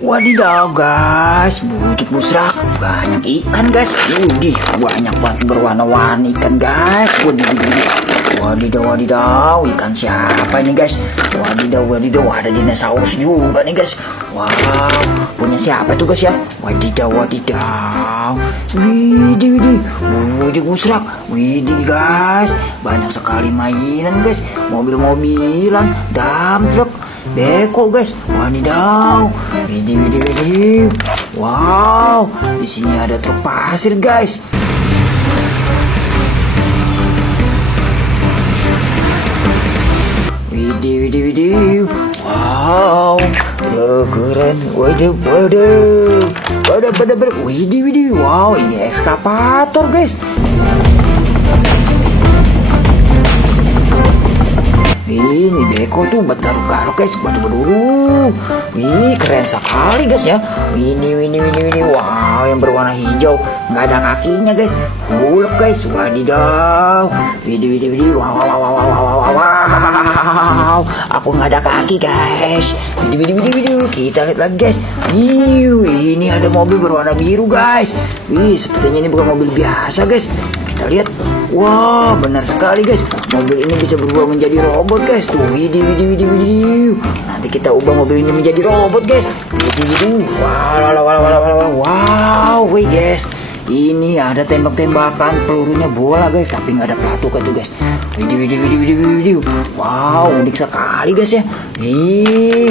Wadidaw guys, buntut busrak, banyak ikan guys. Widih, banyak banget berwarna-warni ikan guys. Wadidaw, ikan siapa ini guys? Wadidaw, ada dinosaurus juga nih guys. Wow, punya siapa tuh guys ya? Wadidaw. Widih, buntut busrak. Widih guys, banyak sekali mainan guys. Mobil-mobilan, dump truck, beko guys. Wadidaw. Widih. Wow, di sini ada truk pasir guys. Widih. Wow, keren. Waduh. Widih. Wow, ini ekskavator guys. Ini beko tuh buat garuk-garuk guys. Waduh. Wih, keren sekali guys ya. Ini. Wow, yang berwarna hijau, nggak ada kakinya guys. Hulk guys. Wadidaw. Widih. Wow. Aku nggak ada kaki guys. Widih. Kita lihat lagi guys. Ini ada mobil berwarna biru guys. Wih, sepertinya ini bukan mobil biasa guys. Kita lihat. Wah, benar sekali guys. Mobil ini bisa berubah menjadi robot guys. Tuh, widih. Nanti kita ubah mobil ini menjadi robot guys. Widih. Wow, wih guys. Ini ada tembak-tembakan, pelurunya bola guys, tapi nggak ada pelatuk itu guys. Widih. Wow, unik sekali guys ya.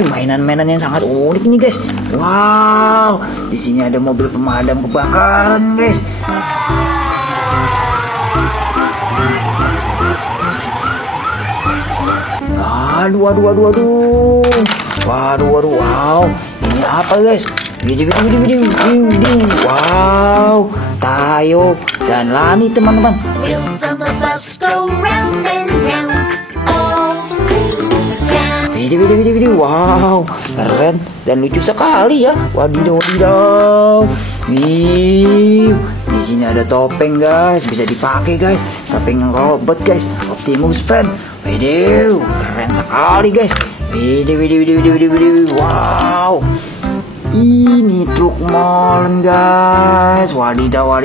Mainan-mainan yang sangat unik nih guys. Wow, di sini ada mobil pemadam kebakaran guys. Waduh. Wow, ini apa guys? Widih. Wow, Tayo dan Lani teman-teman. Wheels on the bus go round and round all through the town. Widih. Wow, keren dan lucu sekali ya. Wadidaw. Di sini ada topeng guys, bisa dipakai guys. Topeng yang robot guys, Optimus Prime. Widih, keren sekali guys. Widih. Wow. Ini truk molen guys. Wadidaw.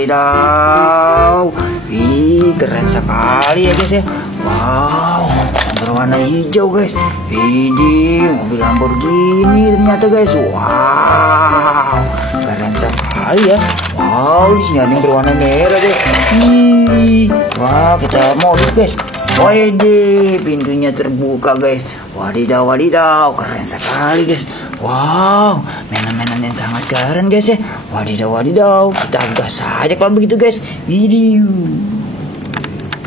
Keren sekali ya guys ya. Wow, berwarna hijau guys. Widih, mobil Lamborghini ternyata guys. Wow, keren sekali ya. Wow, di sini ada yang berwarna merah guys. Wah, kita modif guys. Widih, pintunya terbuka guys. Wadidaw, keren sekali guys. Wow, mainan-mainan yang sangat keren guys ya. Wadidaw, kita gas saja kalau begitu guys. Widih.